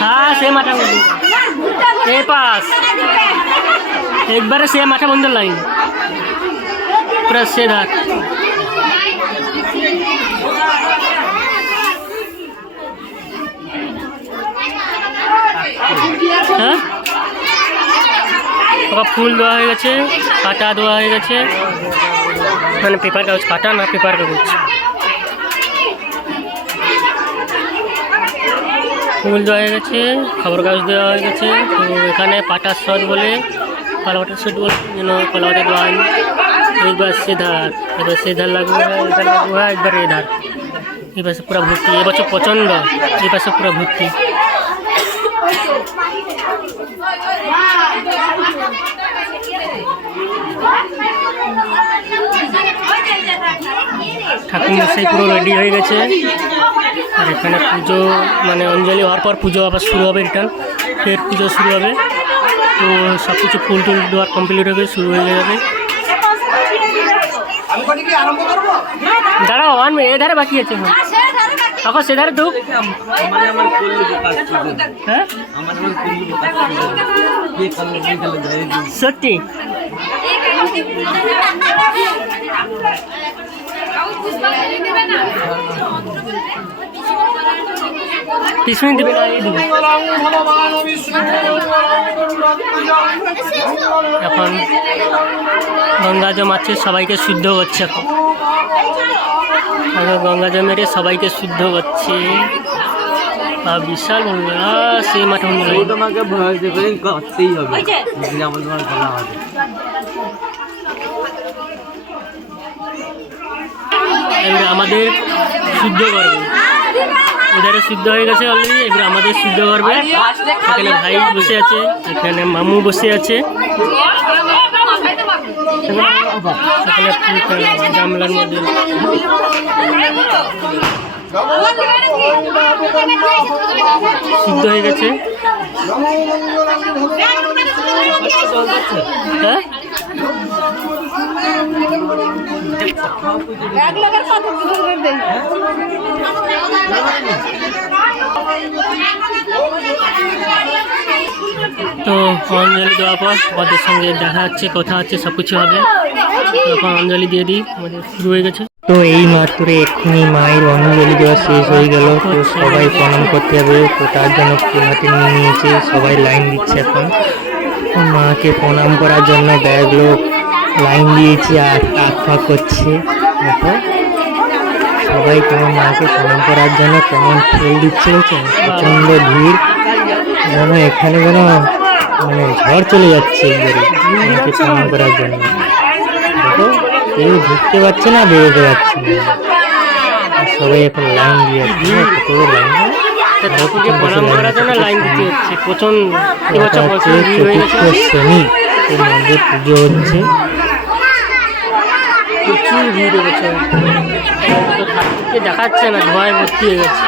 हाँ सेम आटा बंदर ए पास एक बार सेम आटा बंदर लाइन पूरा सीधा हाँ फुल देওয়া হয়ে গেছে কাটা দেওয়া হয়ে গেছে মানে পেপার কাগজ কাটা না পেপার কাগজ ফুল দেওয়া হয়ে গেছে খবর কাগজ দেওয়া হয়ে গেছে তো এখানে পাটার শট বলে কলাপাটার শট বলে যেন কলাপাটা দেওয়া হয়নি एक बार से इधर लगू है इधर लगू है एक बार इधर ये बस पूरा भर्ती ये बच्चों प्रचंड ये बस पूरा भर्ती ঠাকুর মশাই পুরো রেডি হয়ে গেছে আর এখানে পুজো মানে অঞ্জলি হওয়ার পর পুজো আবার শুরু হবে রিটার্ন ফের পুজো শুরু হবে তো সব কিছু ফুল টুল দেওয়ার কমপ্লিট হবে শুরু হয়ে যাবে দাঁড়াও আনবে এধারে বাকি আছে তখন সেধারে তো সত্যি পিছনে দেবে না এই দেবে এখন গঙ্গা জমাচ্ছে সবাইকে শুদ্ধ করছে এখন গঙ্গা জল মেরে সবাইকে শুদ্ধ করছে আর বিশাল গঙ্গা সেই মাঠে তোমাকে করতেই হবে এবারে আমাদের শুদ্ধ করবে এধারে শুদ্ধ হয়ে গেছে অলরেডি এবারে আমাদের শুদ্ধ করবে এখানে ভাই বসে আছে এখানে মামু বসে আছে এখানে গামলার মধ্যে সিদ্ধ হয়ে গেছে হ্যাঁ তো অঞ্জলি দেওয়ার পর ওদের সঙ্গে দেখা হচ্ছে কথা হচ্ছে সব কিছু হবে তখন অঞ্জলি দিয়ে দিই আমাদের শুরু হয়ে গেছে তো এই মাত্র এক্ষুনি মায়ের অঞ্জলি দেওয়া শেষ হয়ে গেল তো সবাই প্রণাম করতে হবে তো তার জন্য ফুল হাতে নিয়ে নিয়েছে সবাই লাইন দিচ্ছে এখন মাকে প্রণাম করার জন্য ব্যাগ লোক লাইন দিয়েছে আর আঁক করছে সবাই কেমন মাকে প্রণাম করার জন্য কেমন ফুল দিচ্ছে প্রচণ্ড ভিড় যেন এখানে যেন মানে ঝড় চলে যাচ্ছে মাকে প্রণাম করার জন্য দেখো কেউ ঢুকতে পারছে না বেরোতে পারছে না সবাই এখন লাইন দিয়ে চতুর্থ শ্রেণী এর মধ্যে পুজো হচ্ছে প্রচুর ভিড় হচ্ছে দেখাচ্ছে না ধোঁয়ায় ভর্তি হয়ে গেছে